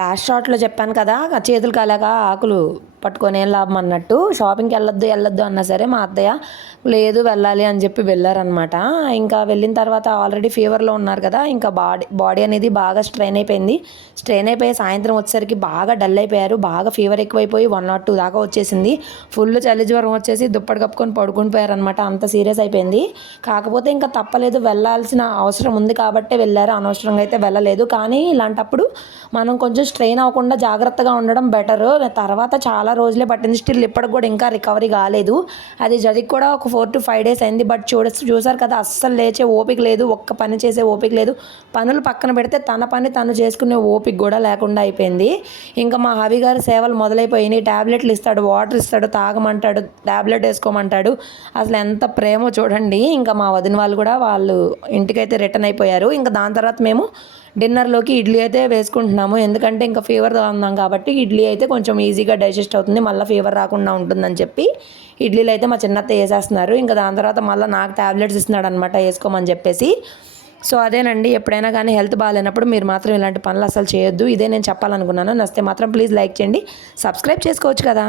Last షాట్లో చెప్పాను కదా, చేతులు కాలాక ఆకులు పట్టుకొని ఏం లాభం అన్నట్టు. షాపింగ్కి వెళ్ళొద్దు అన్నా సరే మా అత్తయ్య లేదు వెళ్ళాలి అని చెప్పి వెళ్ళారనమాట. ఇంకా వెళ్ళిన తర్వాత ఆల్రెడీ ఫీవర్లో ఉన్నారు కదా, ఇంకా బాడీ అనేది బాగా స్ట్రెయిన్ అయిపోయి సాయంత్రం వచ్చేసరికి బాగా డల్ అయిపోయారు. బాగా ఫీవర్ ఎక్కువైపోయి 102 దాకా వచ్చేసింది. ఫుల్ చలి జ్వరం వచ్చేసి దుప్పటి కప్పుకొని పడుకుని పోయారనమాట. అంత సీరియస్ అయిపోయింది. కాకపోతే ఇంకా తప్పలేదు, వెళ్ళాల్సిన అవసరం ఉంది కాబట్టే వెళ్ళారు, అనవసరంగా అయితే వెళ్ళలేదు. కానీ ఇలాంటప్పుడు మనం కొంచెం స్ట్రెయిన్ అవ్వకుండా జాగ్రత్తగా ఉండడం బెటరు. తర్వాత చాలా రోజులే పట్టింది, స్టిల్ ఇప్పటికి కూడా ఇంకా రికవరీ కాలేదు. అది జరిగి కూడా ఒక 4 to 5 days అయింది. బట్ చూసారు కదా, అస్సలు లేచే ఓపిక లేదు, ఒక్క పని చేసే ఓపిక లేదు. పనులు పక్కన పెడితే తన పని తను చేసుకునే ఓపిక కూడా లేకుండా అయిపోయింది. ఇంకా మా హవి గారి సేవలు మొదలైపోయినాయి. ట్యాబ్లెట్లు ఇస్తాడు, వాటర్ ఇస్తాడు, తాగమంటాడు, ట్యాబ్లెట్ వేసుకోమంటాడు. అసలు ఎంత ప్రేమో చూడండి. ఇంకా మా వదిన వాళ్ళు కూడా వాళ్ళు ఇంటికైతే రిటర్న్ అయిపోయారు. ఇంకా దాని తర్వాత మేము డిన్నర్లోకి ఇడ్లీ అయితే వేసుకుంటున్నాము. ఎందుకంటే ఇంకా ఫీవర్ ఉన్నాం కాబట్టి ఇడ్లీ అయితే కొంచెం ఈజీగా డైజెస్ట్ అవుతుంది, మళ్ళీ ఫీవర్ రాకుండా ఉంటుందని చెప్పి ఇడ్లీలు అయితే మా చిన్నత్త వేసేస్తున్నారు. ఇంకా దాని తర్వాత మళ్ళీ నాకు ట్యాబ్లెట్స్ ఇస్తున్నాడు అనమాట వేసుకోమని చెప్పేసి. సో అదేనండి, ఎప్పుడైనా కానీ హెల్త్ బాగాలేనప్పుడు మీరు మాత్రం ఇలాంటి పనులు అసలు చేయొద్దు. ఇదే నేను చెప్పాలనుకున్నాను. నచ్చితే మాత్రం ప్లీజ్ లైక్ చేయండి, సబ్స్క్రైబ్ చేసుకోవచ్చు కదా.